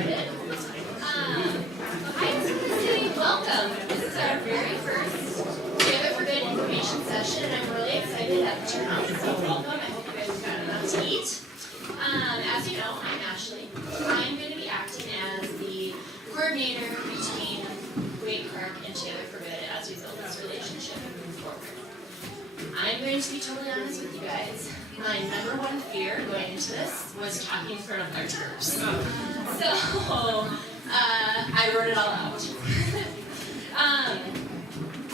started. I just want to say welcome. This is our very first Together for Good information session, and I'm really excited at the turnout. So welcome. I hope you guys have gotten enough to eat. As you know, I'm Ashley. I'm going to be acting as the coordinator between Wade Park and Taylor for Good as we build this relationship and move forward. I'm going to be totally honest with you guys. My number one fear going into this was talking in front of large groups. So I wrote it all out.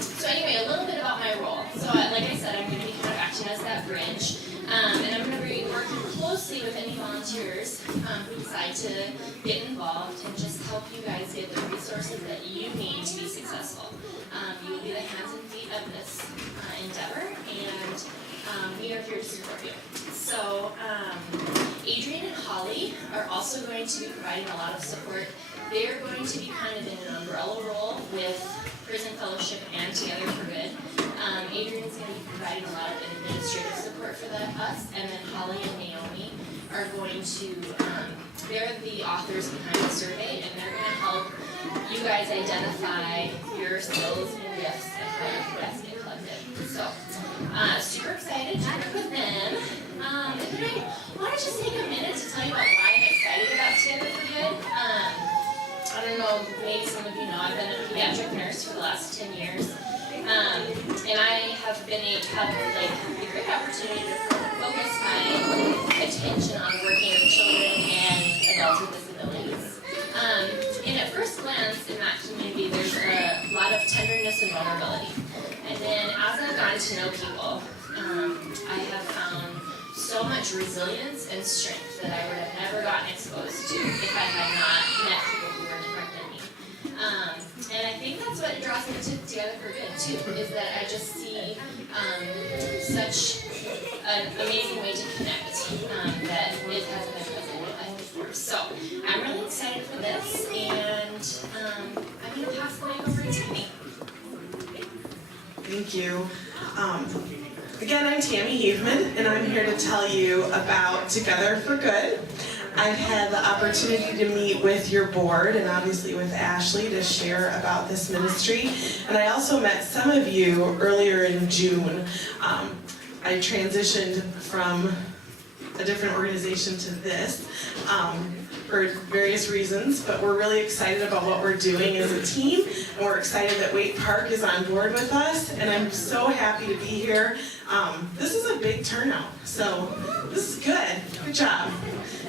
So anyway, a little bit about my role. So like I said, I'm going to be kind of acting as that bridge. And I'm going to be working closely with any volunteers who decide to get involved and just help you guys get the resources that you need to be successful. You will be the hands and feet of this endeavor, and we are here to support you. So Adrian and Holly are also going to be providing a lot of support. They're going to be kind of in an umbrella role with Prison Fellowship and Together for Good. Adrian's going to be providing a lot of administrative support for us, and then Holly and Naomi are going to, they're the authors behind the survey, and they're going to help you guys identify your skills and gifts and how you can best get collected. So, super excited to work with them. And then I want to just take a minute to tell you about why I'm excited about Together for Good. I don't know, maybe some of you know, I've been a pediatric nurse for the last 10 years. And I have had a great opportunity to focus my attention on working with children and adults with disabilities. And at first glance in that community, there's a lot of tenderness and vulnerability. And then as I've gotten to know people, I have found so much resilience and strength that I would have never gotten exposed to if I had not met people who were different than me. And I think that's what draws me to Together for Good too, is that I just see such an amazing way to connect that it hasn't been present in my life before. So I'm really excited for this, and I'm going to pass the mic over to Tammie. Thank you. Again, I'm Tammie Haveman, and I'm here to tell you about Together for Good. I've had the opportunity to meet with your board and obviously with Ashley to share about this ministry. And I also met some of you earlier in June. I transitioned from a different organization to this for various reasons, but we're really excited about what we're doing as a team, and we're excited that Wade Park is on board with us, and I'm so happy to be here. This is a big turnout, so this is good. Good job.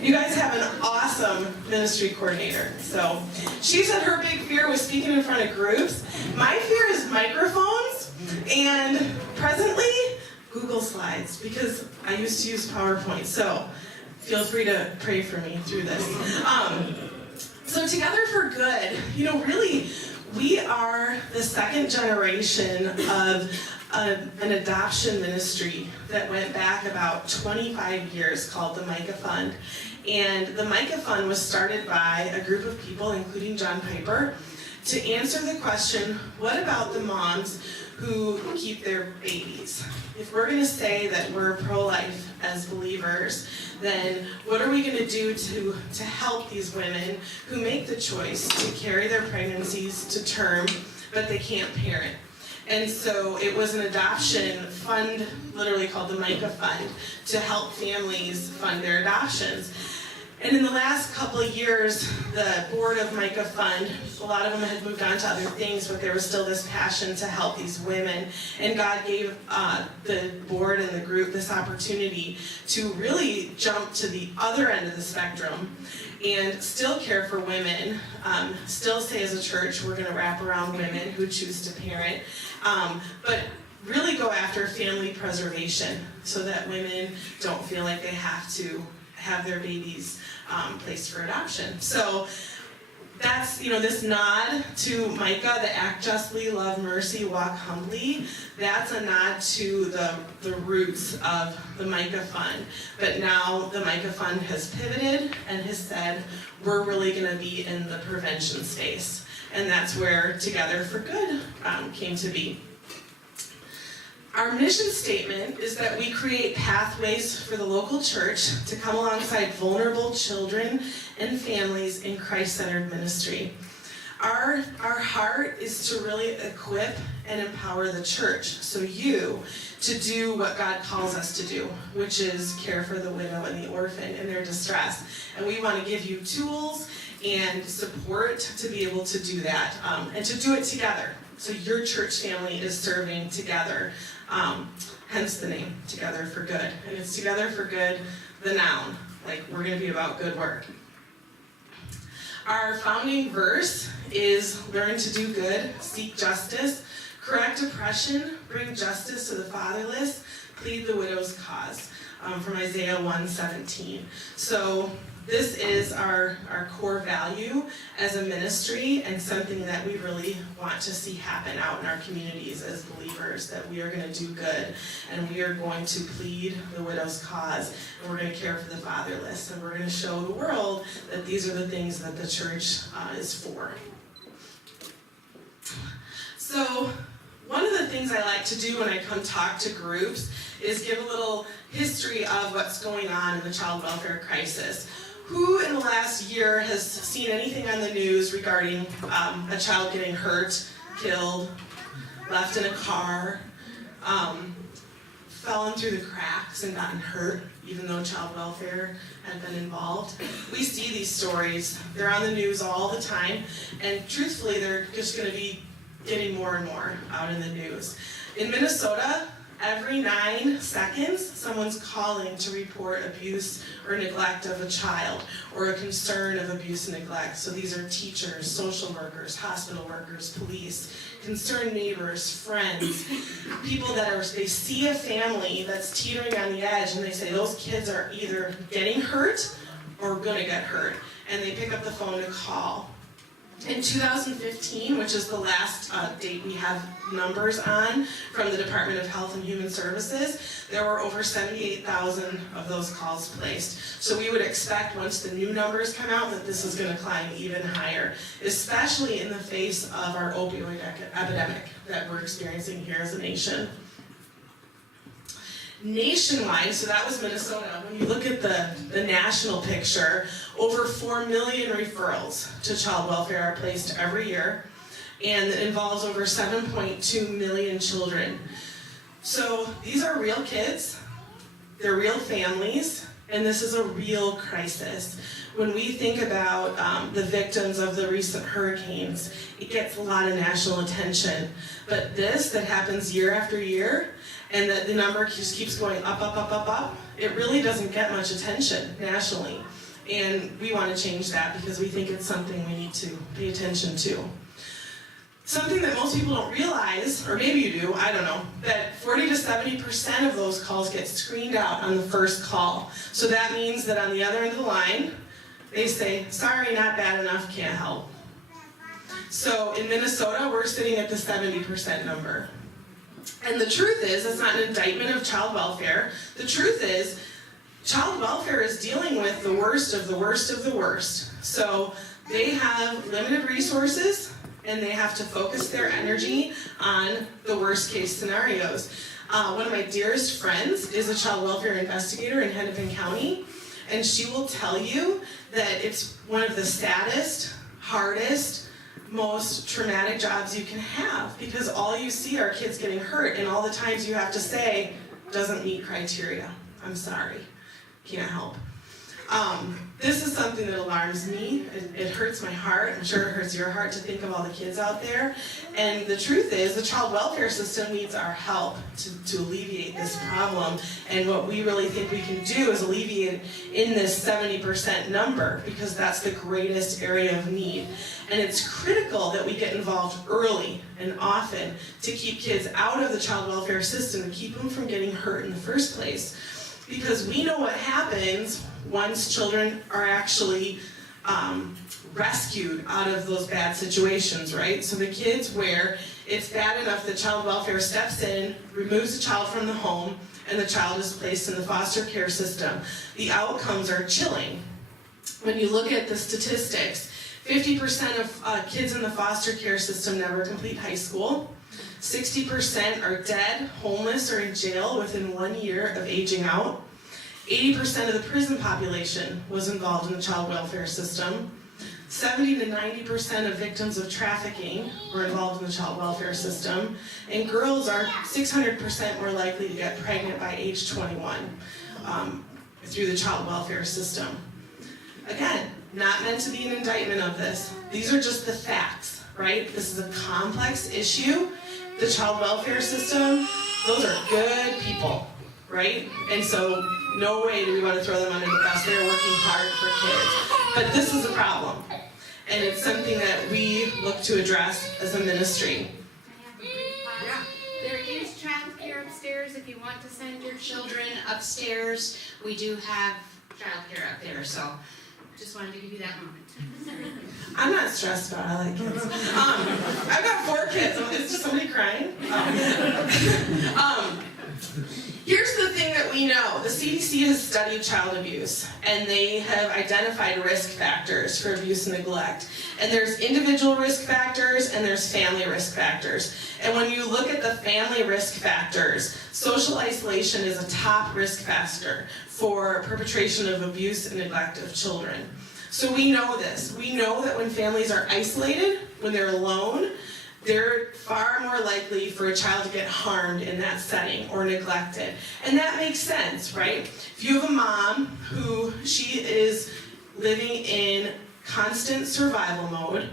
You guys have an awesome ministry coordinator. So she said her big fear was speaking in front of groups. My fear is microphones, and presently Google Slides, because I used to use PowerPoint. So feel free to pray for me through this. So Together for Good, really, we are the second generation of an adoption ministry that went back about 25 years called the Micah Fund. And the Micah Fund was started by a group of people, including John Piper, to answer the question, what about the moms who keep their babies? If we're going to say that we're pro-life as believers, then what are we going to do to help these women who make the choice to carry their pregnancies to term, but they can't parent? And so it was an adoption fund, literally called the Micah Fund, to help families fund their adoptions. And in the last couple of years, the board of Micah Fund, a lot of them had moved on to other things, but there was still this passion to help these women. And God gave the board and the group this opportunity to really jump to the other end of the spectrum and still care for women, still say as a church we're going to wrap around women who choose to parent, but really go after family preservation so that women don't feel like they have to have their babies placed for adoption. So that's, this nod to Micah, the act justly, love mercy, walk humbly. That's a nod to the roots of the Micah Fund. But now the Micah Fund has pivoted and has said, we're really going to be in the prevention space. And that's where Together for Good came to be. Our mission statement is that we create pathways for the local church to come alongside vulnerable children and families in Christ-centered ministry. Our heart is to really equip and empower the church, so you, to do what God calls us to do, which is care for the widow and the orphan in their distress. And we want to give you tools and support to be able to do that, and to do it together. So your church family is serving together, hence the name, Together for Good. And it's Together for Good, the noun, like we're going to be about good work. Our founding verse is learn to do good, seek justice, correct oppression, bring justice to the fatherless, plead the widow's cause, from Isaiah 1:17. So this is our core value as a ministry, and something that we really want to see happen out in our communities as believers, that we are going to do good, and we are going to plead the widow's cause, and we're going to care for the fatherless, and we're going to show the world that these are the things that the church is for. So one of the things I like to do when I come talk to groups is give a little history of what's going on in the child welfare crisis. Who in the last year has seen anything on the news regarding a child getting hurt, killed, left in a car, fallen through the cracks and gotten hurt, even though child welfare had been involved? We see these stories. They're on the news all the time, and truthfully, they're just going to be getting more and more out in the news. In Minnesota, every 9 seconds, someone's calling to report abuse or neglect of a child, or a concern of abuse and neglect. So these are teachers, social workers, hospital workers, police, concerned neighbors, friends, people that they see a family that's teetering on the edge, and they say those kids are either getting hurt or gonna get hurt, and they pick up the phone to call. In 2015, which is the last date we have numbers on from the Department of Health and Human Services, there were over 78,000 of those calls placed. So we would expect once the new numbers come out that this is going to climb even higher, especially in the face of our opioid epidemic that we're experiencing here as a nation. Nationwide, so that was Minnesota, when you look at the national picture, over 4 million referrals to child welfare are placed every year, and it involves over 7.2 million children. So these are real kids, they're real families, and this is a real crisis. When we think about the victims of the recent hurricanes, it gets a lot of national attention. But this that happens year after year, and that the number just keeps going up, up, up, up, up, it really doesn't get much attention nationally. And we want to change that because we think it's something we need to pay attention to. Something that most people don't realize, or maybe you do, I don't know, that 40 to 70% of those calls get screened out on the first call. So that means that on the other end of the line, they say, sorry, not bad enough, can't help. So in Minnesota, we're sitting at the 70% number. And the truth is, that's not an indictment of child welfare. The truth is, child welfare is dealing with the worst of the worst of the worst. So they have limited resources, and they have to focus their energy on the worst case scenarios. One of my dearest friends is a child welfare investigator in Hennepin County, and she will tell you that it's one of the saddest, hardest, most traumatic jobs you can have, because all you see are kids getting hurt, and all the times you have to say, doesn't meet criteria, I'm sorry, can't help. This is something that alarms me. It hurts my heart. I'm sure it hurts your heart to think of all the kids out there. And the truth is, the child welfare system needs our help to alleviate this problem. And what we really think we can do is alleviate it in this 70% number, because that's the greatest area of need. And it's critical that we get involved early and often to keep kids out of the child welfare system and keep them from getting hurt in the first place. Because we know what happens once children are actually rescued out of those bad situations, right? So the kids where it's bad enough that child welfare steps in, removes the child from the home, and the child is placed in the foster care system, the outcomes are chilling. When you look at the statistics, 50% of kids in the foster care system never complete high school. 60% are dead, homeless, or in jail within 1 year of aging out. 80% of the prison population was involved in the child welfare system. 70 to 90% of victims of trafficking were involved in the child welfare system. And girls are 600% more likely to get pregnant by age 21 through the child welfare system. Again, not meant to be an indictment of this. These are just the facts, right? This is a complex issue. The child welfare system, those are good people, right? And so no way do we want to throw them under the bus. They're working hard for kids. But this is a problem. And it's something that we look to address as a ministry. There is childcare upstairs if you want to send your children upstairs. We do have childcare up there, so just wanted to give you that moment. I'm not stressed about it. I like kids. I've got 4 kids. Is somebody crying? Here's the thing that we know. The CDC has studied child abuse, and they have identified risk factors for abuse and neglect. And there's individual risk factors, and there's family risk factors. And when you look at the family risk factors, social isolation is a top risk factor for perpetration of abuse and neglect of children. So we know this. We know that when families are isolated, when they're alone, they're far more likely for a child to get harmed in that setting or neglected. And that makes sense, right? If you have a mom who she is living in constant survival mode,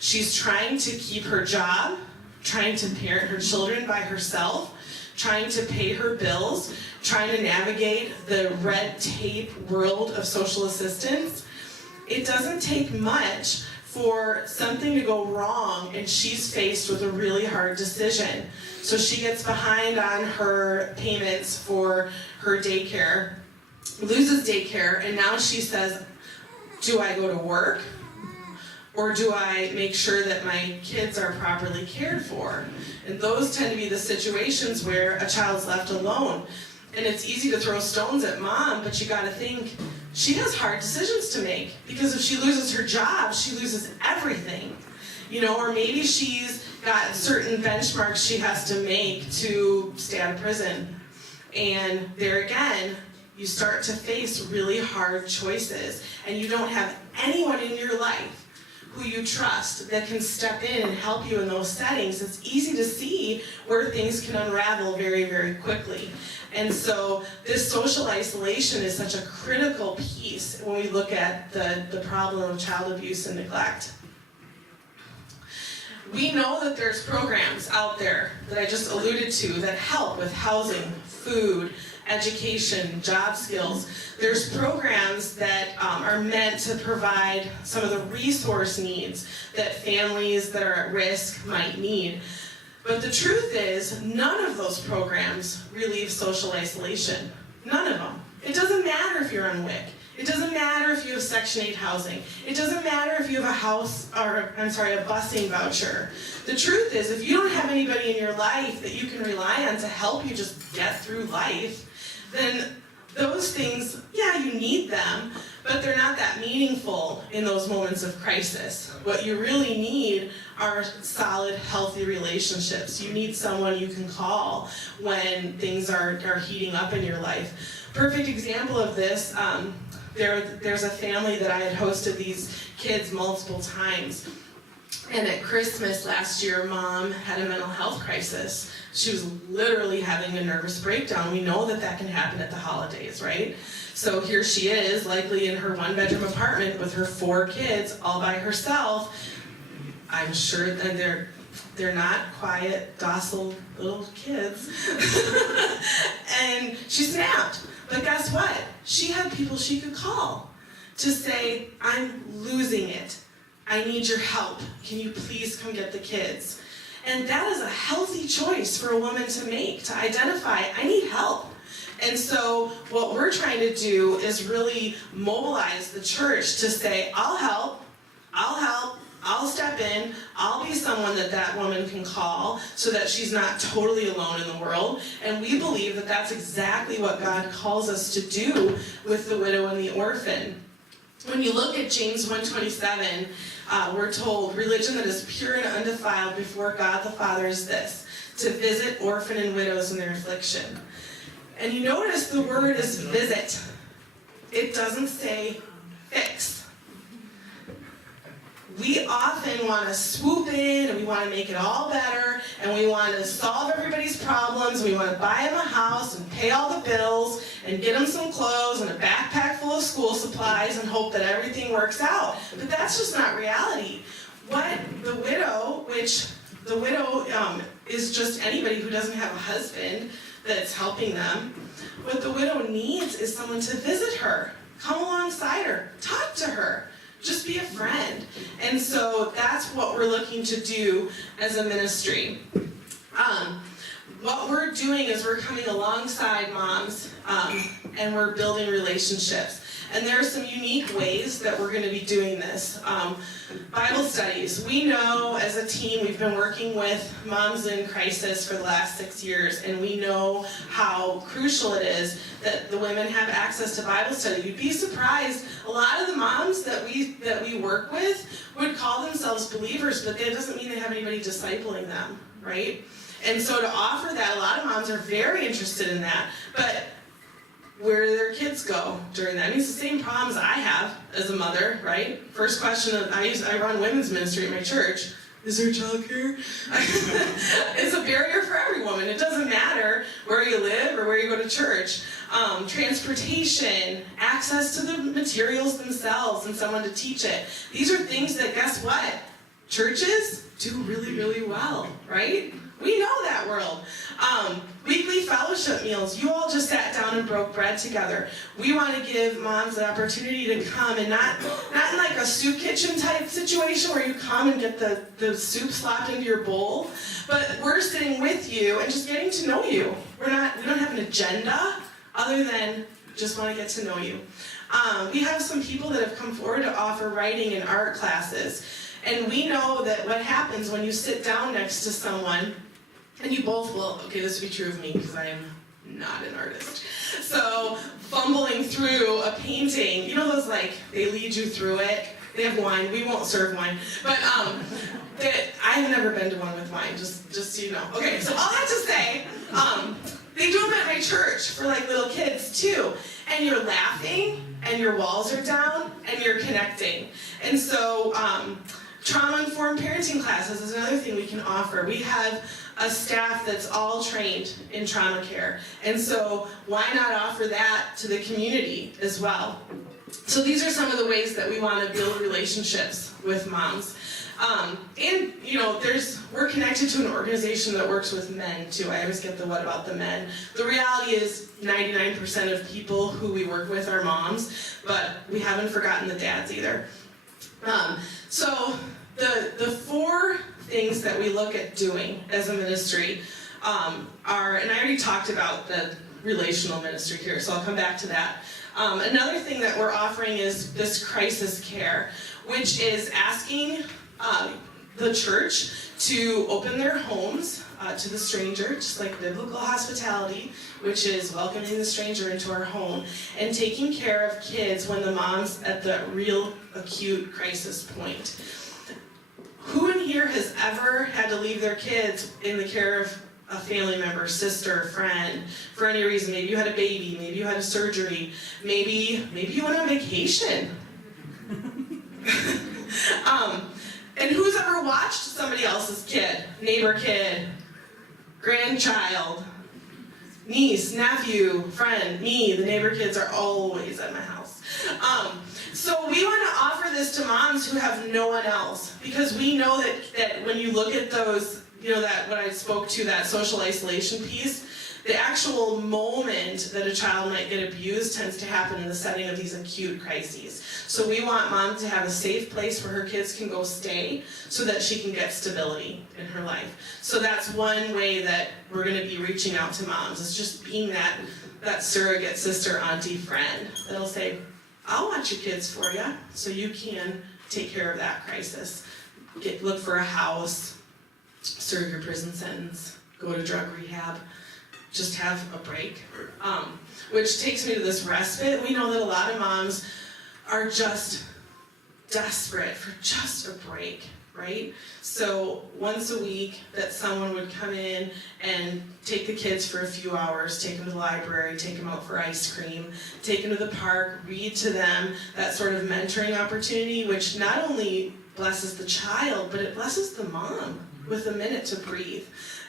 she's trying to keep her job, trying to parent her children by herself, trying to pay her bills, trying to navigate the red tape world of social assistance, it doesn't take much for something to go wrong and she's faced with a really hard decision. So she gets behind on her payments for her daycare, loses daycare, and now she says, do I go to work? Or do I make sure that my kids are properly cared for? And those tend to be the situations where a child's left alone. And it's easy to throw stones at mom, but you gotta think, she has hard decisions to make, because if she loses her job, she loses everything. You know, or maybe she's got certain benchmarks she has to make to stay out of prison. And there again, you start to face really hard choices, and you don't have anyone in your life who you trust that can step in and help you in those settings. It's easy to see where things can unravel very, very quickly. And so this social isolation is such a critical piece when we look at the problem of child abuse and neglect. We know that there's programs out there that I just alluded to that help with housing, food, education, job skills. There's programs that are meant to provide some of the resource needs that families that are at risk might need. But the truth is, none of those programs relieve social isolation. None of them. It doesn't matter if you're on WIC. It doesn't matter if you have Section 8 housing. It doesn't matter if you have a busing voucher. The truth is, if you don't have anybody in your life that you can rely on to help you just get through life, then those things, yeah, you need them, but they're not that meaningful in those moments of crisis. What you really need are solid, healthy relationships. You need someone you can call when things are heating up in your life. Perfect example of this, there's a family that I had hosted these kids multiple times. And at Christmas last year, mom had a mental health crisis. She was literally having a nervous breakdown. We know that that can happen at the holidays, right? So here she is, likely in her 1-bedroom apartment with her 4 kids all by herself. I'm sure that they're not quiet, docile little kids. And she snapped. But guess what? She had people she could call to say, I'm losing it. I need your help. Can you please come get the kids? And that is a healthy choice for a woman to make, to identify, I need help. And so what we're trying to do is really mobilize the church to say, I'll help, I'll step in, I'll be someone that woman can call so that she's not totally alone in the world. And we believe that that's exactly what God calls us to do with the widow and the orphan. When you look at James 1:27, we're told, religion that is pure and undefiled before God the Father is this, to visit orphan and widows in their affliction. And you notice the word is visit. It doesn't say fix. We often want to swoop in and we want to make it all better and we want to solve everybody's problems. We want to buy them a house and pay all the bills and get them some clothes and a backpack full of school supplies and hope that everything works out. But that's just not reality. What the widow, which the widow is just anybody who doesn't have a husband that's helping them, what the widow needs is someone to visit her, come alongside her, talk to her. Just be a friend. And so that's what we're looking to do as a ministry. What we're doing is we're coming alongside moms and we're building relationships. And there are some unique ways that we're going to be doing this. Bible studies. We know as a team we've been working with moms in crisis for the last 6 years, and we know how crucial it is that the women have access to Bible study. You'd be surprised, a lot of the moms that we work with would call themselves believers, but that doesn't mean they have anybody discipling them, right? And so to offer that, a lot of moms are very interested in that, but where do their kids go during that? I mean, it's the same problems I have as a mother, right? First question, I run women's ministry at my church. Is there childcare? It's a barrier for every woman. It doesn't matter where you live or where you go to church. Transportation, access to the materials themselves and someone to teach it. These are things that, guess what? Churches do really, really well, right? We know that world. Weekly fellowship meals. You all just sat down and broke bread together. We want to give moms the opportunity to come and not in like a soup kitchen type situation where you come and get the soup slopped into your bowl, but we're sitting with you and just getting to know you. We don't have an agenda other than just want to get to know you. We have some people that have come forward to offer writing and art classes. And we know that what happens when you sit down next to someone, and you both will, okay, this would be true of me because I am not an artist. So fumbling through a painting, you know those like, they lead you through it? They have wine, we won't serve wine. But I have never been to one with wine, just so you know. Okay, so all that to say, they do them at my church for like little kids too. And you're laughing, and your walls are down, and you're connecting. And so, trauma-informed parenting classes is another thing we can offer. We have a staff that's all trained in trauma care. And so why not offer that to the community as well? So these are some of the ways that we want to build relationships with moms. And, you know, we're connected to an organization that works with men, too. I always get the what about the men. The reality is 99% of people who we work with are moms, but we haven't forgotten the dads either. So the four things that we look at doing as a ministry are, and I already talked about the relational ministry here, so I'll come back to that. Another thing that we're offering is this crisis care, which is asking the church to open their homes to the stranger, just like biblical hospitality, which is welcoming the stranger into our home, and taking care of kids when the mom's at the real acute crisis point. Who in here has ever had to leave their kids in the care of a family member, sister, friend, for any reason? Maybe you had a baby, maybe you had a surgery, maybe you went on vacation. And who's ever watched somebody else's kid, neighbor kid, grandchild, niece, nephew, friend, me? The neighbor kids are always at my house. So we want to offer this to moms who have no one else, because we know that when you look at those, you know, that what I spoke to, that social isolation piece, the actual moment that a child might get abused tends to happen in the setting of these acute crises. So we want mom to have a safe place where her kids can go stay so that she can get stability in her life. So that's one way that we're going to be reaching out to moms, is just being that surrogate sister, auntie, friend that'll say, I'll watch your kids for you so you can take care of that crisis. Look for a house, serve your prison sentence, go to drug rehab, just have a break. Which takes me to this respite. We know that a lot of moms are just desperate for just a break, right? So once a week that someone would come in and take the kids for a few hours, take them to the library, take them out for ice cream, take them to the park, read to them, that sort of mentoring opportunity, which not only blesses the child, but it blesses the mom with a minute to breathe.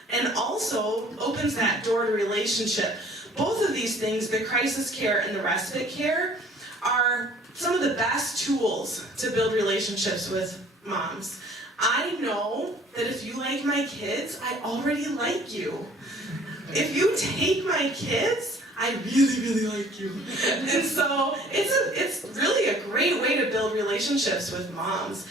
And also opens that door to relationship. Both of these things, the crisis care and the respite care, are some of the best tools to build relationships with moms. I know that if you like my kids, I already like you. If you take my kids, I really, really like you. And so it's really a great way to build relationships with moms.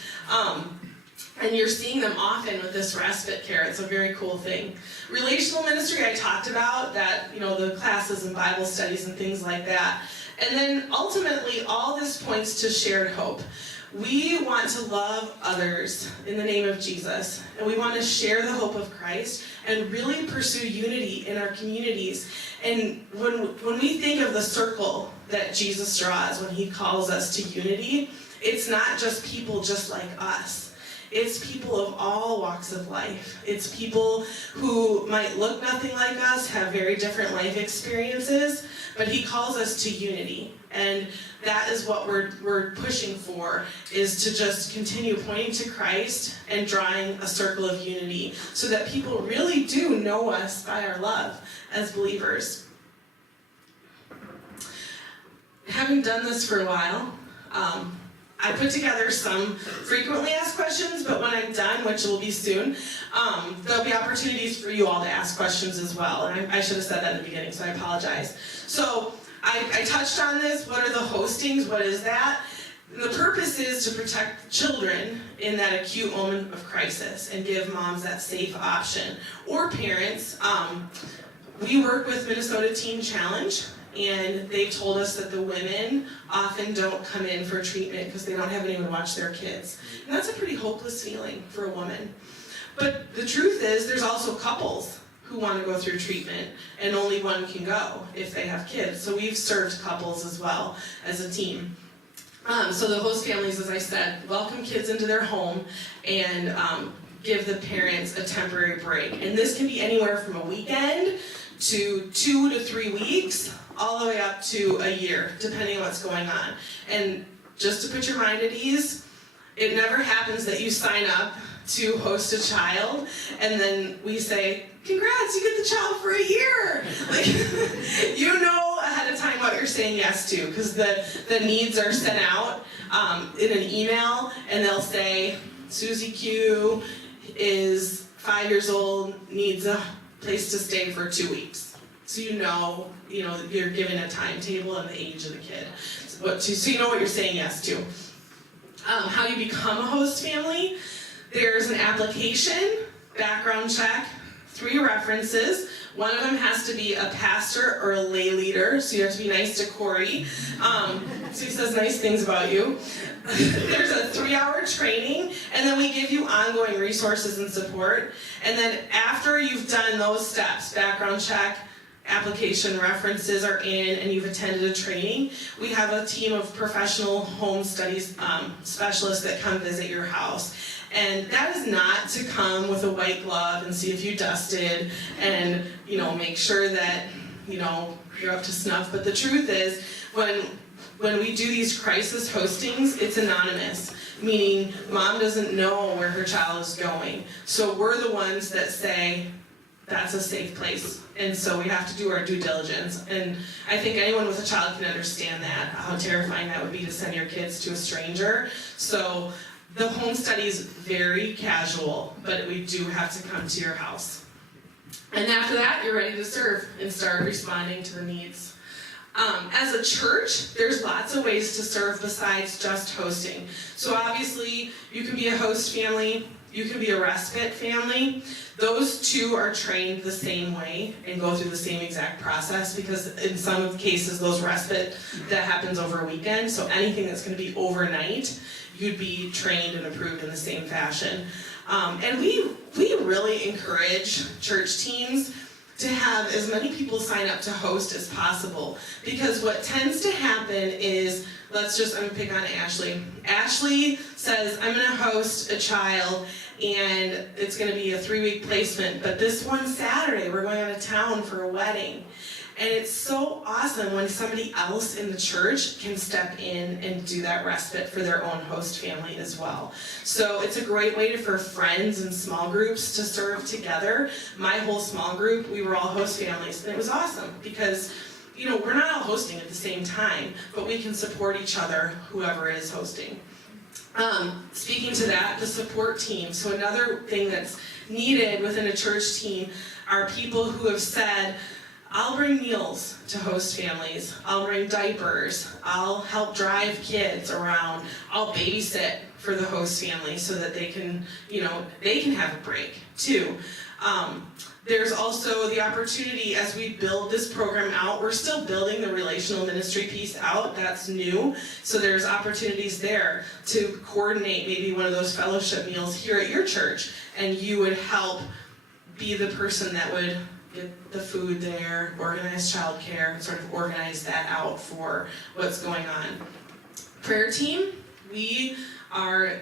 And you're seeing them often with this respite care. It's a very cool thing. Relational ministry I talked about, that, the classes and Bible studies and things like that. And then ultimately, all this points to shared hope. We want to love others in the name of Jesus, and we want to share the hope of Christ and really pursue unity in our communities. And when we think of the circle that Jesus draws when he calls us to unity, it's not just people just like us. It's people of all walks of life. It's people who might look nothing like us, have very different life experiences, but he calls us to unity. And that is what we're pushing for, is to just continue pointing to Christ and drawing a circle of unity so that people really do know us by our love as believers. Having done this for a while, I put together some frequently asked questions, but when I'm done, which will be soon, there'll be opportunities for you all to ask questions as well. And I should have said that in the beginning, so I apologize. So I touched on this. What are the hostings? What is that? The purpose is to protect children in that acute moment of crisis and give moms that safe option. Or parents. We work with Minnesota Teen Challenge, and they told us that the women often don't come in for treatment because they don't have anyone to watch their kids. And that's a pretty hopeless feeling for a woman. But the truth is, there's also couples who want to go through treatment, and only one can go if they have kids. So we've served couples as well as a team. So the host families, as I said, welcome kids into their home and give the parents a temporary break. And this can be anywhere from a weekend to 2 to 3 weeks, all the way up to a year, depending on what's going on. And just to put your mind at ease, it never happens that you sign up to host a child and then we say, congrats, you get the child for a year. Like, you know ahead of time what you're saying yes to, because the needs are sent out in an email, and they'll say, Susie Q is 5 years old, needs a place to stay for 2 weeks. So you know you're given a timetable and the age of the kid. So you know what you're saying yes to. How you become a host family, there's an application, background check, 3 references. One of them has to be a pastor or a lay leader, so you have to be nice to Corey. So he says nice things about you. There's a 3-hour training, and then we give you ongoing resources and support. And then after you've done those steps, background check, application, references are in, and you've attended a training, we have a team of professional home studies specialists that come visit your house. And that is not to come with a white glove and see if you dusted and, make sure that, you're up to snuff. But the truth is, when we do these crisis hostings, it's anonymous, meaning mom doesn't know where her child is going. So we're the ones that say, that's a safe place. And so we have to do our due diligence. And I think anyone with a child can understand that, how terrifying that would be to send your kids to a stranger. So the home study is very casual, but we do have to come to your house. And after that, you're ready to serve and start responding to the needs. As a church, there's lots of ways to serve besides just hosting. So obviously, you can be a host family, you can be a respite family. Those two are trained the same way and go through the same exact process, because in some cases, those respite, that happens over a weekend. So anything that's going to be overnight, you'd be trained and approved in the same fashion. And we really encourage church teams to have as many people sign up to host as possible, because what tends to happen is, I'm gonna pick on Ashley. Ashley says, I'm going to host a child, and it's going to be a 3-week placement, but this one Saturday we're going out of town for a wedding. And it's so awesome when somebody else in the church can step in and do that respite for their own host family as well. So it's a great way for friends and small groups to serve together. My whole small group, we were all host families, and it was awesome because we're not all hosting at the same time, but we can support each other, whoever is hosting. Speaking to that, the support team. So another thing that's needed within a church team are people who have said, I'll bring meals to host families, I'll bring diapers, I'll help drive kids around, I'll babysit for the host family so that they can have a break too. There's also the opportunity as we build this program out, we're still building the relational ministry piece out, that's new. So there's opportunities there to coordinate maybe one of those fellowship meals here at your church, and you would help be the person that would get the food there, organize childcare, sort of organize that out for what's going on. Prayer team, we are,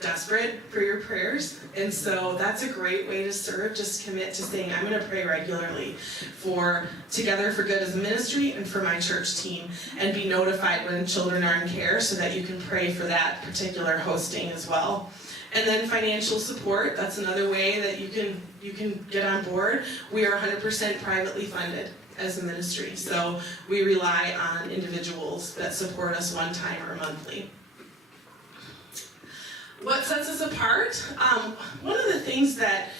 desperate for your prayers, and so that's a great way to serve. Just commit to saying, I'm going to pray regularly for Together for Good as a ministry and for my church team, and be notified when children are in care so that you can pray for that particular hosting as well. And then financial support, that's another way that you can get on board. We are 100% privately funded as a ministry, so we rely on individuals that support us one time or monthly. What sets us apart? One of the things that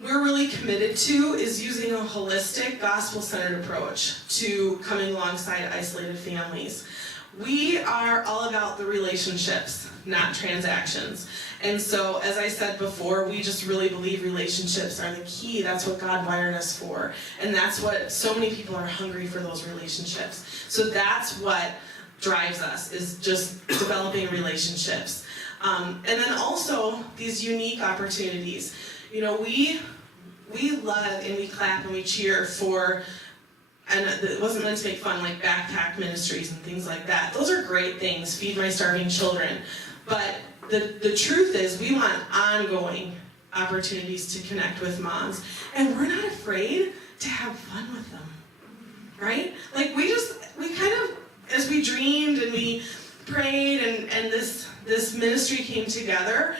we're really committed to is using a holistic, gospel-centered approach to coming alongside isolated families. We are all about the relationships, not transactions. And so, as I said before, we just really believe relationships are the key. That's what God wired us for. And that's what so many people are hungry for, those relationships. So that's what drives us, is just developing relationships. And then also these unique opportunities. We love and we clap and we cheer for, and it wasn't meant to make fun, like backpack ministries and things like that. Those are great things, feed my starving children. But the truth is we want ongoing opportunities to connect with moms. And we're not afraid to have fun with them, right? Like we kind of, as we dreamed and we prayed and this ministry came together,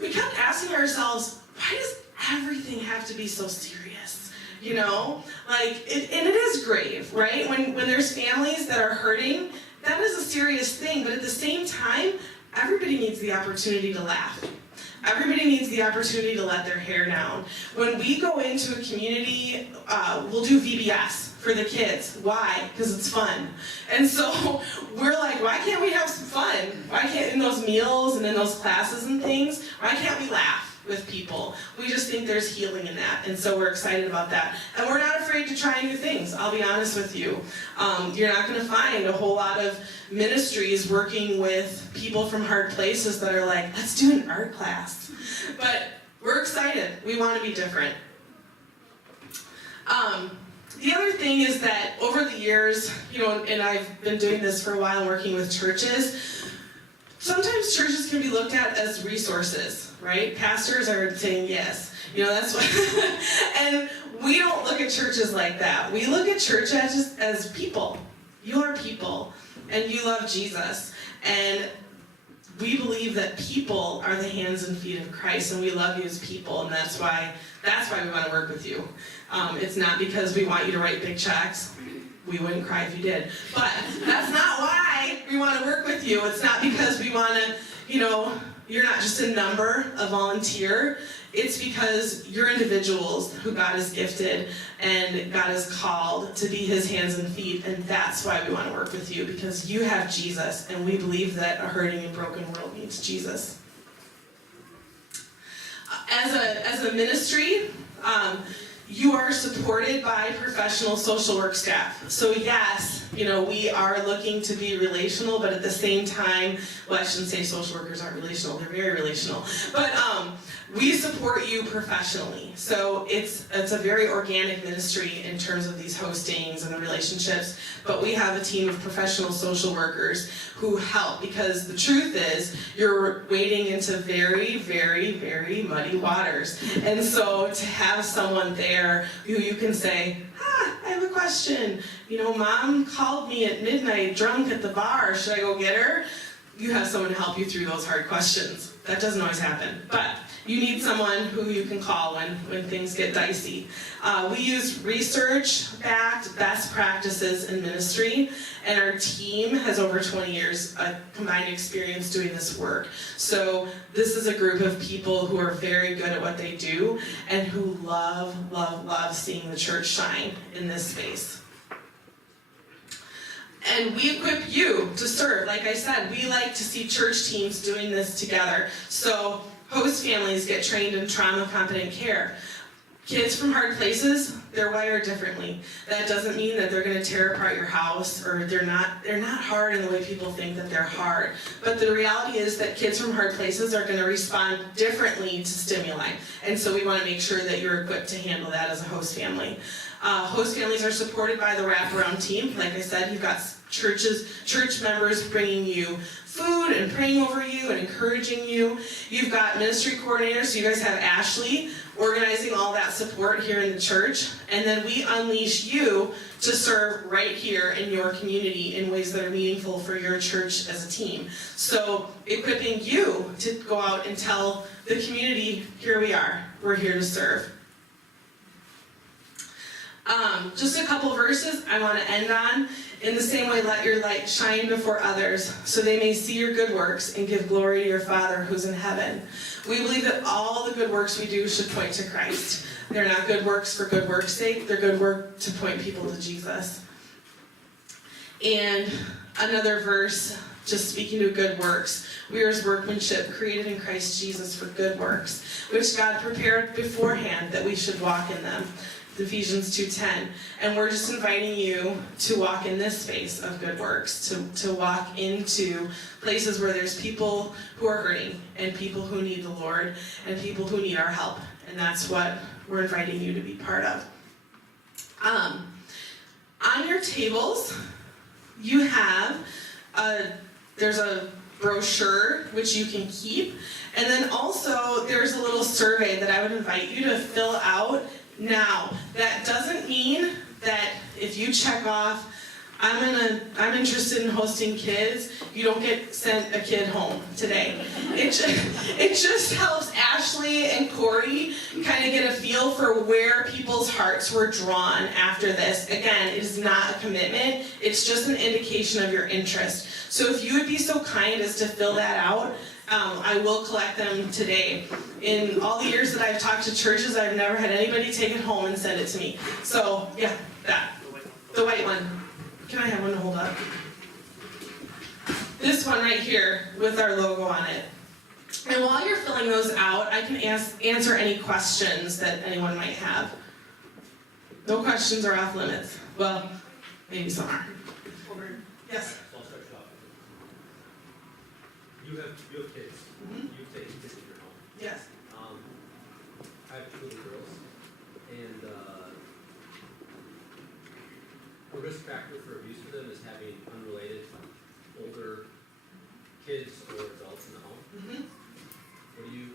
we kept asking ourselves, why does everything have to be so serious? And it is grave, right? When there's families that are hurting, that is a serious thing, but at the same time, everybody needs the opportunity to laugh. Everybody needs the opportunity to let their hair down. When we go into a community, we'll do VBS for the kids. Why? Because it's fun. And so we're like, why can't we have some fun? Why can't, in those meals and in those classes and things, why can't we laugh with people? We just think there's healing in that, and so we're excited about that. And we're not afraid to try new things, I'll be honest with you. You're not going to find a whole lot of ministries working with people from hard places that are like, let's do an art class. But we're excited. We want to be different. The other thing is that over the years, and I've been doing this for a while, working with churches, sometimes churches can be looked at as resources, right? Pastors are saying yes. That's what, and we don't look at churches like that. We look at churches as people. You are people, and you love Jesus. And we believe that people are the hands and feet of Christ, and we love you as people, and that's why we want to work with you. It's not because we want you to write big checks. We wouldn't cry if you did. But that's not why we want to work with you. It's not because we want to, you're not just a number, a volunteer. It's because you're individuals who God has gifted and God has called to be his hands and feet, and that's why we want to work with you, because you have Jesus, and we believe that a hurting and broken world needs Jesus. As a ministry, you are supported by professional social work staff. So yes, We are looking to be relational, but at the same time, well, I shouldn't say social workers aren't relational, they're very relational. But we support you professionally. So it's a very organic ministry in terms of these hostings and the relationships, but we have a team of professional social workers who help, because the truth is you're wading into very, very, very muddy waters. And so to have someone there who you can say, I have a question. Mom called me at midnight drunk at the bar. Should I go get her? You have someone to help you through those hard questions. That doesn't always happen, but you need someone who you can call when things get dicey. We use research-backed best practices in ministry, and our team has over 20 years combined experience doing this work. So this is a group of people who are very good at what they do and who love, love, love seeing the church shine in this space. And we equip you to serve. Like I said, we like to see church teams doing this together. So host families get trained in trauma-competent care. Kids from hard places, they're wired differently. That doesn't mean that they're going to tear apart your house, or they're not hard in the way people think that they're hard. But the reality is that kids from hard places are going to respond differently to stimuli. And so we want to make sure that you're equipped to handle that as a host family. Host families are supported by the wraparound team. Like I said, you've got church members bringing you food and praying over you and encouraging you. You've got ministry coordinators, so you guys have Ashley organizing all that support here in the church. And then we unleash you to serve right here in your community in ways that are meaningful for your church as a team. So equipping you to go out and tell the community, here we are, we're here to serve. Just a couple verses I want to end on. In the same way, let your light shine before others, so they may see your good works and give glory to your Father who's in heaven. We believe that all the good works we do should point to Christ. They're not good works for good works' sake. They're good work to point people to Jesus. And another verse, just speaking to good works. We are his workmanship, created in Christ Jesus for good works, which God prepared beforehand that we should walk in them. Ephesians 2:10. And we're just inviting you to walk in this space of good works, to walk into places where there's people who are hurting, and people who need the Lord, and people who need our help. And that's what we're inviting you to be part of. On your tables, you have there's a brochure which you can keep, and then also there's a little survey that I would invite you to fill out now. That doesn't mean that if you check off, I'm interested in hosting kids, you don't get sent a kid home today. It just helps Ashley and Corey kind of get a feel for where people's hearts were drawn after this. Again, it is not a commitment, it's just an indication of your interest. So if you would be so kind as to fill that out, I will collect them today. In all the years that I've talked to churches, I've never had anybody take it home and send it to me. So, yeah, that. The white one. Can I have one to hold up? This one right here with our logo on it. And while you're filling those out, I can answer any questions that anyone might have. No questions are off limits. Well, maybe some are. Yes? You have kids. Mm-hmm. You've taken kids in your home. Yes. I have two little girls, and a risk factor for abuse for them is having unrelated older kids or adults in the home. Mm-hmm.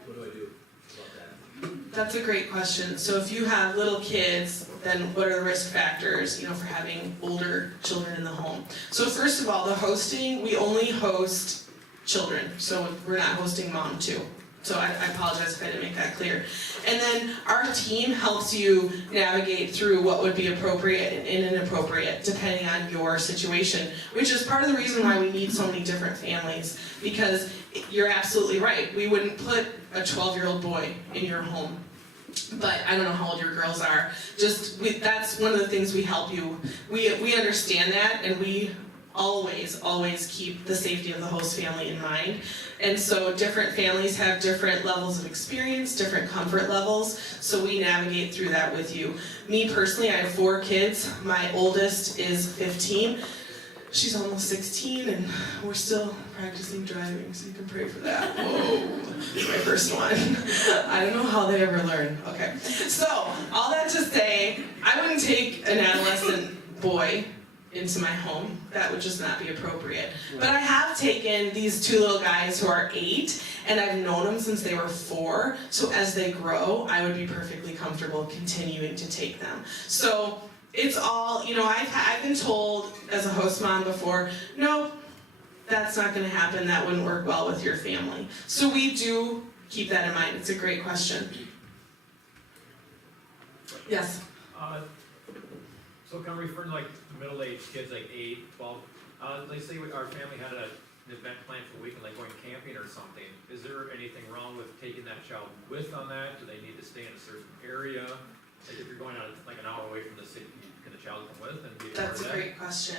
What do I do about that? That's a great question. So if you have little kids, then what are the risk factors, for having older children in the home? So first of all, the hosting, we only host children, so we're not hosting mom too. So I apologize if I didn't make that clear. And then our team helps you navigate through what would be appropriate and inappropriate depending on your situation, which is part of the reason why we need so many different families, because you're absolutely right. We wouldn't put a 12-year-old boy in your home. But I don't know how old your girls are. That's one of the things we help you. We understand that, and we always keep the safety of the host family in mind. And so different families have different levels of experience, different comfort levels, so we navigate through that with you. Me personally, I have 4 kids. My oldest is 15. She's almost 16 and we're still practicing driving, so you can pray for that. Whoa, it's my first one. I don't know how they ever learn. Okay, so all that to say, I wouldn't take an adolescent boy into my home. That would just not be appropriate. But I have taken these two little guys who are 8, and I've known them since they were 4, so as they grow, I would be perfectly comfortable continuing to take them. So it's all, I've been told as a host mom before, no, that's not going to happen, that wouldn't work well with your family. So we do keep that in mind. It's a great question. Yes? So kind of referring to like middle-aged kids, like 8, 12, let's say our family had an event planned for the weekend, like going camping or something. Is there anything wrong with taking that child with on that? Do they need to stay in a certain area? Like if you're going out like an hour away from the city, can the child come with and be a part That's of a that? great question.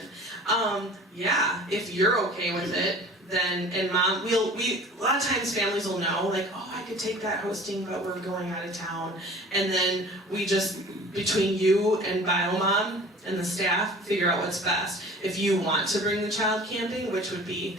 Yeah, if you're okay with it, then, and mom, we a lot of times families will know, like, oh, I could take that hosting, but we're going out of town. And then we just, between you and bio mom and the staff, figure out what's best. If you want to bring the child camping, which would be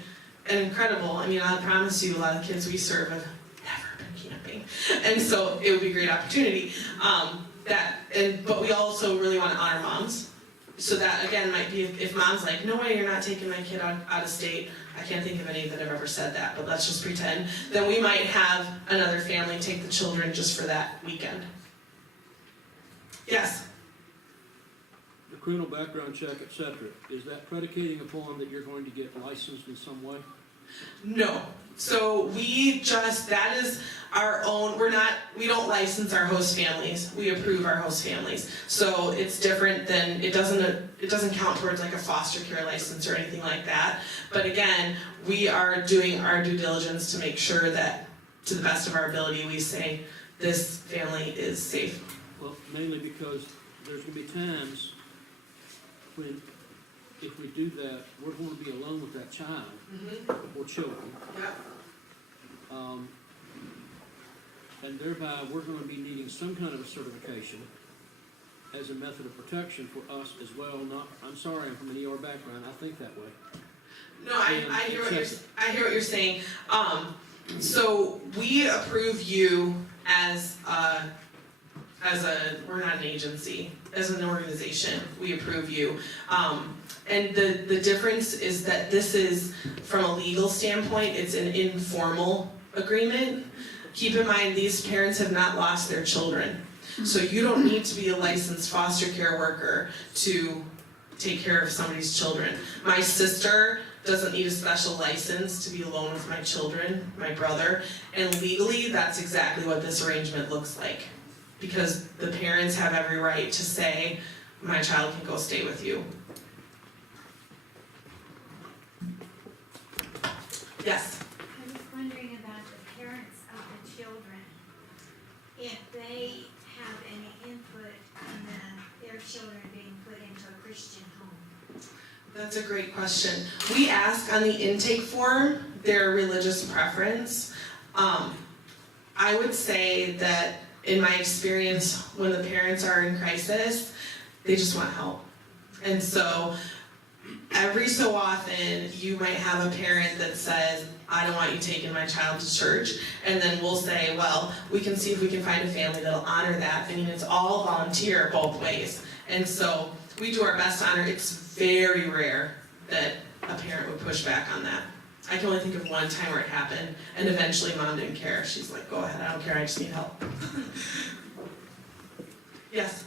an incredible, I promise you, a lot of the kids we serve have never been camping. And so it would be a great opportunity. But we also really want to honor moms. So that, again, might be if mom's like, no way, you're not taking my kid out of state. I can't think of any that have ever said that, but let's just pretend. Then we might have another family take the children just for that weekend. Yes? The criminal background check, etc., is that predicating upon that you're going to get licensed in some way? No. So that is our own, we don't license our host families, we approve our host families. So it's different than, it doesn't count towards like a foster care license or anything like that. But again, we are doing our due diligence to make sure that, to the best of our ability, we say this family is safe. Well, mainly because there's going to be times when, if we do that, we're going to be alone with that child or children. Yep. And thereby, we're going to be needing some kind of a certification as a method of protection for us as well. I'm sorry, I'm from an ER background, I think that way. No, I hear what you're saying. So we approve you as we're not an agency, as an organization, we approve you. And the difference is that this is, from a legal standpoint, it's an informal agreement. Keep in mind, these parents have not lost their children. So you don't need to be a licensed foster care worker to take care of somebody's children. My sister doesn't need a special license to be alone with my children, my brother, and legally that's exactly what this arrangement looks like. Because the parents have every right to say, my child can go stay with you. Yes? I was wondering about the parents of the children, if they have any input in their children being put into a Christian home. That's a great question. We ask on the intake form their religious preference. I would say that in my experience, when the parents are in crisis, they just want help. And so every so often, you might have a parent that says, I don't want you taking my child to church. And then we'll say, well, we can see if we can find a family that'll honor that. It's all volunteer both ways. And so we do our best to honor. It's very rare that a parent would push back on that. I can only think of one time where it happened, and eventually mom didn't care. She's like, go ahead, I don't care, I just need help. Yes?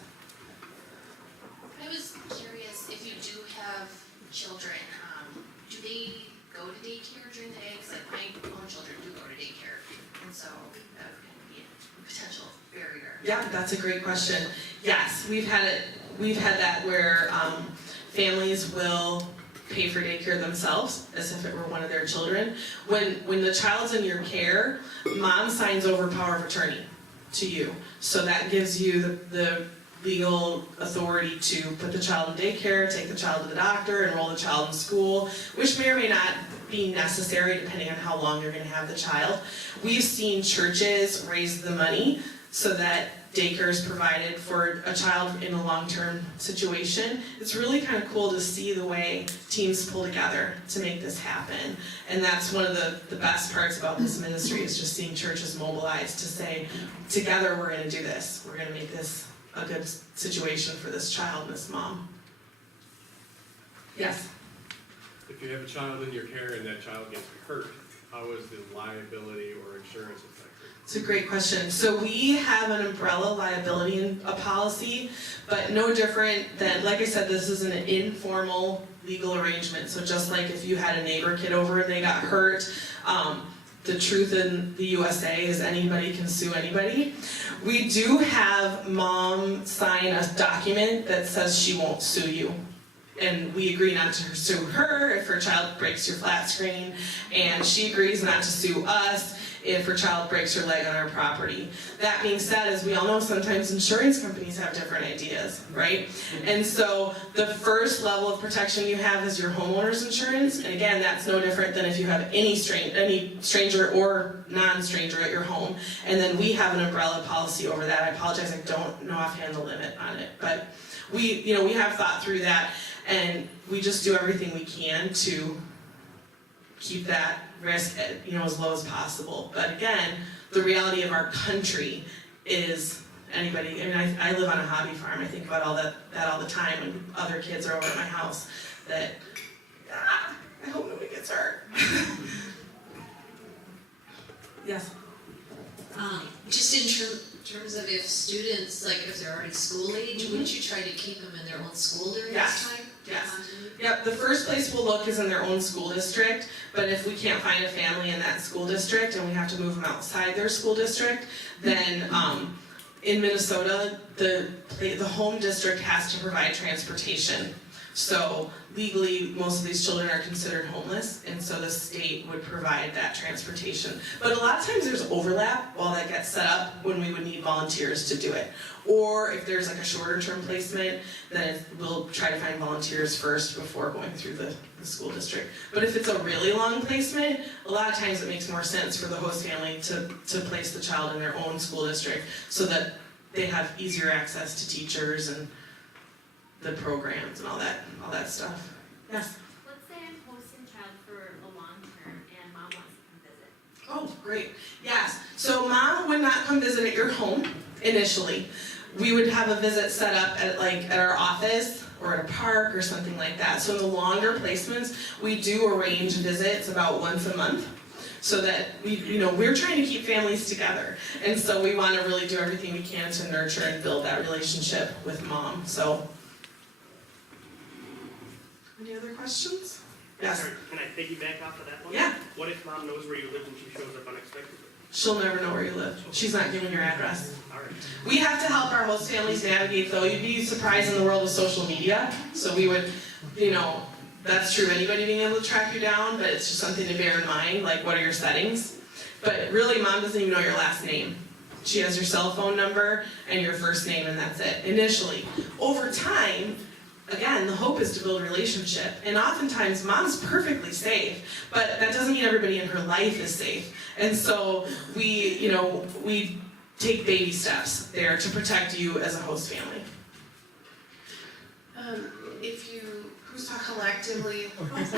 I was curious, if you do have children, do they go to daycare during the day? Because like my own children do go to daycare, and so that would kind of be a potential barrier. Yeah, that's a great question. Yes, we've had that where families will pay for daycare themselves as if it were one of their children. When the child's in your care, mom signs over power of attorney to you. So that gives you the legal authority to put the child in daycare, take the child to the doctor, enroll the child in school, which may or may not be necessary depending on how long you're going to have the child. We've seen churches raise the money so that daycare is provided for a child in a long-term situation. It's really kind of cool to see the way teams pull together to make this happen. And that's one of the best parts about this ministry, is just seeing churches mobilized to say, together we're gonna do this. We're gonna make this a good situation for this child and this mom. Yes? If you have a child in your care and that child gets hurt, how is the liability or insurance affected? It's a great question. So we have an umbrella liability in a policy, but no different than, like I said, this is an informal legal arrangement. So just like if you had a neighbor kid over and they got hurt, the truth in the USA is anybody can sue anybody. We do have mom sign a document that says she won't sue you. And we agree not to sue her if her child breaks your flat screen, and she agrees not to sue us if her child breaks her leg on our property. That being said, as we all know, sometimes insurance companies have different ideas, right? And so the first level of protection you have is your homeowner's insurance, and again, that's no different than if you have any stranger or non-stranger at your home. And then we have an umbrella policy over that. I apologize, I don't know offhand the limit on it, but we have thought through that, and we just do everything we can to keep that risk as low as possible. But again, the reality of our country is anybody, I live on a hobby farm, I think about all that all the time when other kids are over at my house, that I hope nobody gets hurt. Yes? Just in terms of if students, like if they're already school age, wouldn't you try to keep them in their own school during Yes. this time? Yes. Yep, the first place we'll look is in their own school district, but if we can't find a family in that school district and we have to move them outside their school district, then in Minnesota, the home district has to provide transportation. So legally, most of these children are considered homeless, and so the state would provide that transportation. But a lot of times there's overlap while that gets set up when we would need volunteers to do it. Or if there's like a shorter term placement, then we'll try to find volunteers first before going through the school district. But if it's a really long placement, a lot of times it makes more sense for the host family to place the child in their own school district so that they have easier access to teachers and the programs and all that stuff. Yes? Let's say I'm hosting child for a long term and mom wants to come visit. Oh, great. Yes. So mom would not come visit at your home initially. We would have a visit set up at our office or at a park or something like that. So in the longer placements, we do arrange visits about once a month, so that we're trying to keep families together. And so we want to really do everything we can to nurture and build that relationship with mom. So any other questions? Yes. Sorry, can I piggyback off of that one? Yeah. What if mom knows where you live and she shows up unexpectedly? She'll never know where you live. She's not giving your address. All right. We have to help our host families navigate, though. You'd be surprised in the world of social media. So we would, that's true of anybody being able to track you down, but it's just something to bear in mind, like what are your settings? But really, mom doesn't even know your last name. She has your cell phone number and your first name, and that's it, initially. Over time, again, the hope is to build a relationship. And oftentimes, mom's perfectly safe, but that doesn't mean everybody in her life is safe. And so we take baby steps there to protect you as a host family. If you collectively want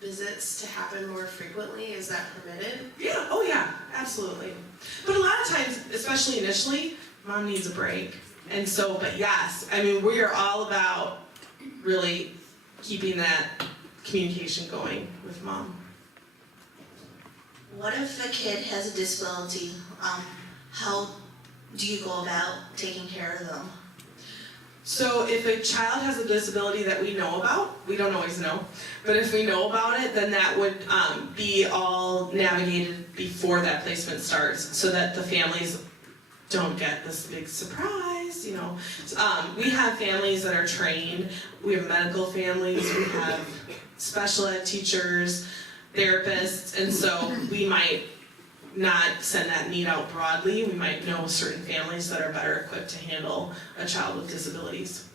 visits to happen more frequently, is that permitted? Yeah, oh yeah, absolutely. But a lot of times, especially initially, mom needs a break. And so, but yes, we are all about really keeping that communication going with mom. What if a kid has a disability? How do you go about taking care of them? So if a child has a disability that we know about, we don't always know, but if we know about it, then that would be all navigated before that placement starts, so that the families don't get this big surprise, We have families that are trained, we have medical families, we have special ed teachers, therapists, and so we might not send that need out broadly. We might know certain families that are better equipped to handle a child with disabilities.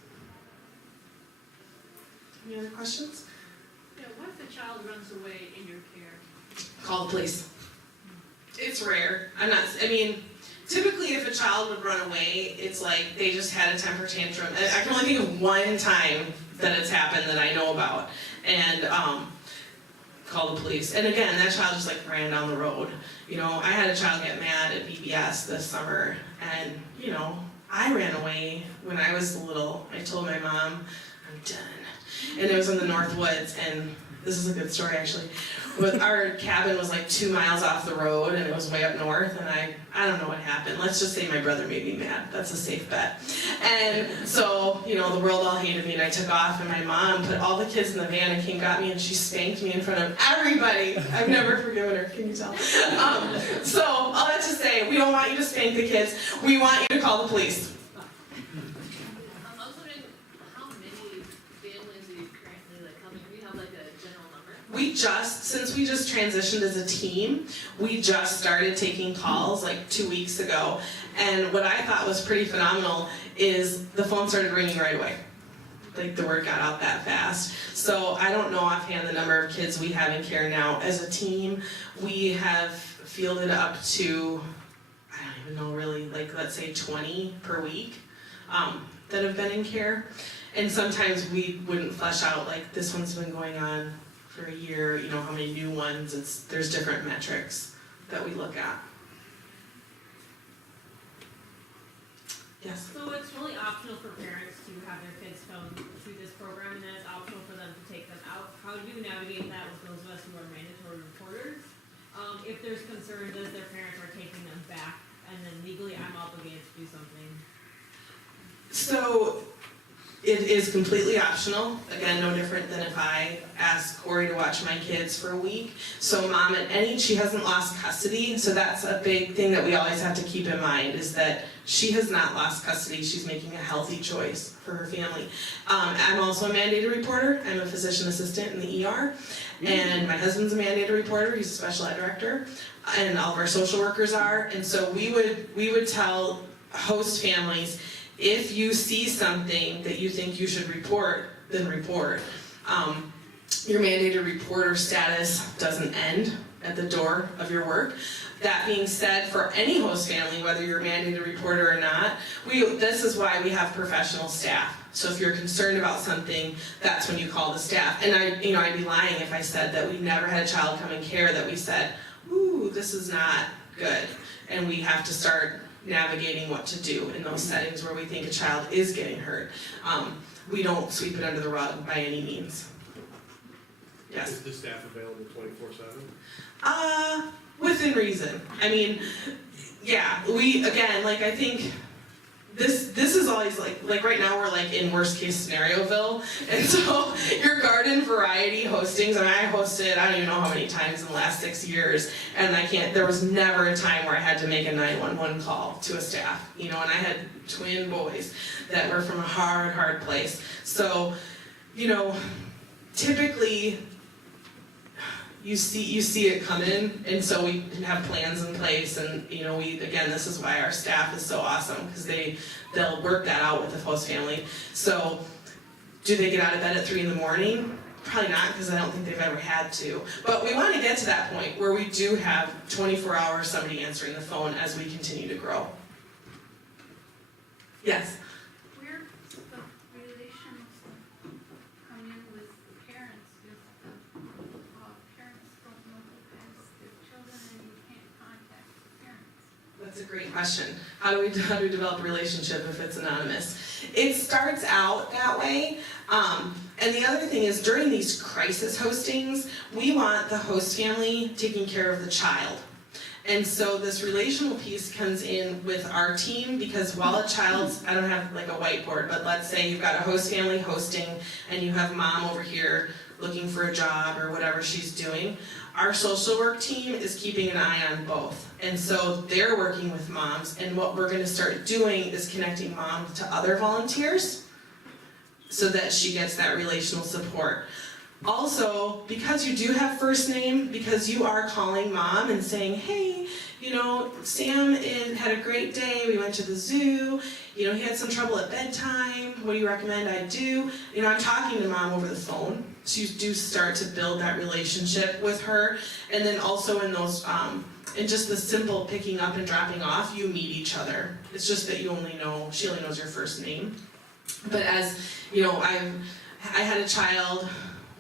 Any other questions? Yeah, what if the child runs away in your care? Call the police. It's rare. Typically if a child would run away, it's like they just had a temper tantrum. I can only think of one time that it's happened that I know about. And call the police. And again, that child just like ran down the road. I had a child get mad at BBS this summer, and I ran away when I was little. I told my mom, I'm done. And it was in the North Woods, and this is a good story actually. But our cabin was like 2 miles off the road, and it was way up north, and I don't know what happened. Let's just say my brother made me mad. That's a safe bet. And so, the world all hated me, and I took off, and my mom put all the kids in the van and came got me, and she spanked me in front of everybody. I've never forgiven her, can you tell? So, all that to say, we don't want you to spank the kids. We want you to call the police. I was wondering how many families are you currently helping? Do you have a general number? Since we just transitioned as a team, we just started taking calls 2 weeks ago. And what I thought was pretty phenomenal is the phone started ringing right away. The word got out that fast. So I don't know offhand the number of kids we have in care now. As a team, we have fielded up to, I don't even know really, let's say 20 per week that have been in care. And sometimes we wouldn't flesh out this one's been going on for a year, how many new ones. There's different metrics that we look at. Yes? So it's really optional for parents to have their kids come to this program, and then it's optional for them to take them out. How do you navigate that with those of us who are mandatory reporters? If there's concerns as their parents are taking them back, and then legally I'm obligated to do something. So it is completely optional. Again, no different than if I ask Corey to watch my kids for a week. So mom at any, she hasn't lost custody. So that's a big thing that we always have to keep in mind, is that she has not lost custody. She's making a healthy choice for her family. I'm also a mandated reporter. I'm a physician assistant in the ER. And my husband's a mandated reporter. He's a special ed director. And all of our social workers are. And so we would tell host families, if you see something that you think you should report, then report. Your mandated reporter status doesn't end at the door of your work. That being said, for any host family, whether you're a mandated reporter or not, this is why we have professional staff. So if you're concerned about something, that's when you call the staff. And I'd be lying if I said that we never had a child come in care that we said, ooh, this is not good. And we have to start navigating what to do in those settings where we think a child is getting hurt. We don't sweep it under the rug by any means. Yes? Is the staff available 24/7? Within reason. Yeah, I think this is always like right now we're in worst case scenarioville, and so your garden variety hostings, I hosted I don't even know how many times in the last 6 years, and there was never a time where I had to make a 911 call to a staff, and I had twin boys that were from a hard place. So, typically you see it coming, and so we have plans in place, and this is why our staff is so awesome, because they'll work that out with the host family. So do they get out of bed at 3 in the morning? Probably not, because I don't think they've ever had to. But we want to get to that point where we do have 24 hours somebody answering the phone as we continue to grow. Yes? Where the relations come in with the parents if the parents don't know who has their children and you can't contact the parents? That's a great question. How do we develop a relationship if it's anonymous? It starts out that way. And the other thing is, during these crisis hostings, we want the host family taking care of the child. And so this relational piece comes in with our team, because while a child's, I don't have a whiteboard, but let's say you've got a host family hosting and you have mom over here looking for a job or whatever she's doing, our social work team is keeping an eye on both. And so they're working with moms, and what we're going to start doing is connecting mom to other volunteers so that she gets that relational support. Also, because you do have first name, because you are calling mom and saying, hey, Sam had a great day, we went to the zoo, he had some trouble at bedtime, what do you recommend I do? I'm talking to mom over the phone, so you do start to build that relationship with her. And then also in those and just the simple picking up and dropping off, you meet each other. It's just that she only knows your first name. But as, you know, I had a child,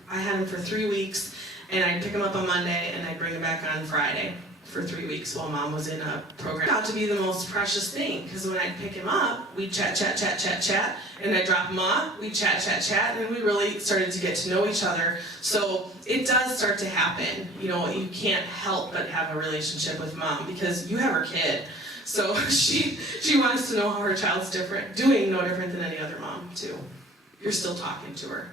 I had him for 3 weeks, and I'd pick him up on Monday, and I'd bring him back on Friday for 3 weeks while mom was in a program. It got to be the most precious thing, because when I'd pick him up, we'd chat, and I'd drop him off, we'd chat, and we really started to get to know each other. So it does start to happen. You know, you can't help but have a relationship with mom, because you have her kid. So she wants to know how her child's doing no different than any other mom too. You're still talking to her.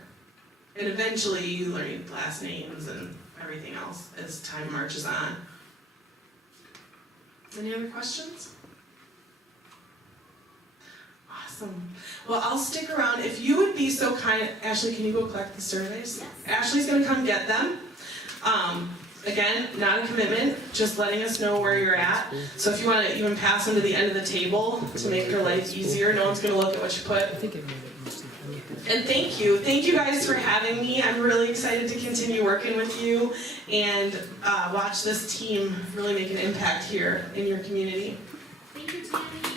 And eventually you learn last names and everything else as time marches on. Any other questions? Awesome. Well, I'll stick around. If you would be so kind, Ashley, can you go collect the surveys? Yes. Ashley's gonna come get them. Again, not a commitment, just letting us know where you're at. So if you wanna even pass them to the end of the table to make your life easier, no one's gonna look at what you put. And thank you guys for having me. I'm really excited to continue working with you and watch this team really make an impact here in your community. Thank you, Tammie.